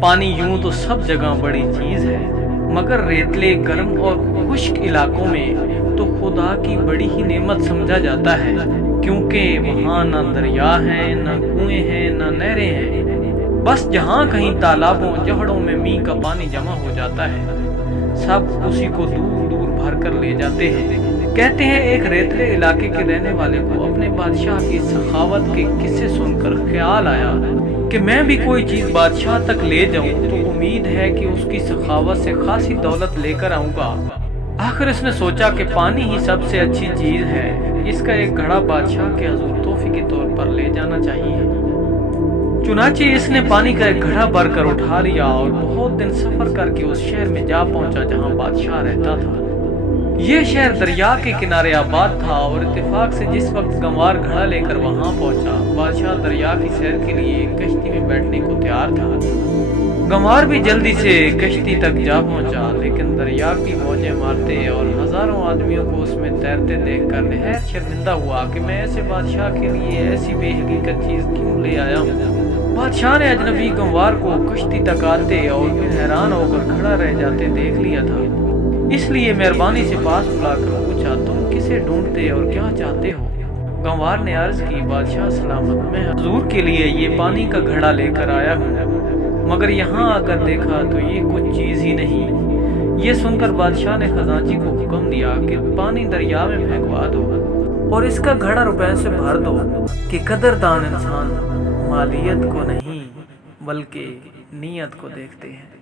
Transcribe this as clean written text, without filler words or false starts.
پانی یوں تو سب جگہ بڑی چیز ہے، مگر ریتلے گرم اور خشک علاقوں میں تو خدا کی بڑی ہی نعمت سمجھا جاتا ہے، کیونکہ وہاں نہ دریا ہیں، نہ کنویں ہیں، نہ نہریں ہیں۔ بس جہاں کہیں تالابوں جہڑوں میں میںہ کا پانی جمع ہو جاتا ہے، سب اسی کو دور دور بھر کر لے جاتے ہیں۔ کہتے ہیں ایک ریتلے علاقے کے رہنے والے کو اپنے بادشاہ کی سخاوت کے قصے سن کر خیال آیا کہ میں بھی کوئی چیز بادشاہ تک لے جاؤں تو امید ہے کہ اس کی سخاوت سے خاصی دولت لے کر آؤں گا۔ آخر اس نے سوچا کہ پانی ہی سب سے اچھی چیز ہے، اس کا ایک گھڑا بادشاہ کے حضور تحفے کے طور پر لے جانا چاہیے۔ چنانچہ اس نے پانی کا ایک گھڑا بھر کر اٹھا لیا اور بہت دن سفر کر کے اس شہر میں جا پہنچا جہاں بادشاہ رہتا تھا۔ یہ شہر دریا کے کنارے آباد تھا اور اتفاق سے جس وقت گنوار گھڑا لے کر وہاں پہنچا، بادشاہ دریا کی سیر کے لیے کشتی میں بیٹھنے کو تیار تھا۔ گنوار بھی جلدی سے کشتی تک جا پہنچا، لیکن دریا کی موجیں مارتے اور ہزاروں آدمیوں کو اس میں تیرتے دیکھ کر نہایت شرمندہ ہوا کہ میں ایسے بادشاہ کے لیے ایسی بے حقیقت چیز کیوں لے آیا ہوں۔ بادشاہ نے اجنبی گنوار کو کشتی تک آتے اور پھر حیران ہو کر کھڑا رہ جاتے دیکھ لیا تھا، اس لیے مہربانی سے پاس بلا کر پوچھا، تم کسے ڈھونڈتے اور کیا چاہتے ہو؟ گنوار نے عرض کی، بادشاہ سلامت، میں حضور کے لیے یہ پانی کا گھڑا لے کر آیا ہوں، مگر یہاں آ کر دیکھا تو یہ کچھ چیز ہی نہیں۔ یہ سن کر بادشاہ نے خزانچی کو حکم دیا کہ پانی دریا میں پھینکوا دو اور اس کا گھڑا روپے سے بھر دو کہ قدردان انسان مالیت کو نہیں بلکہ نیت کو دیکھتے ہیں۔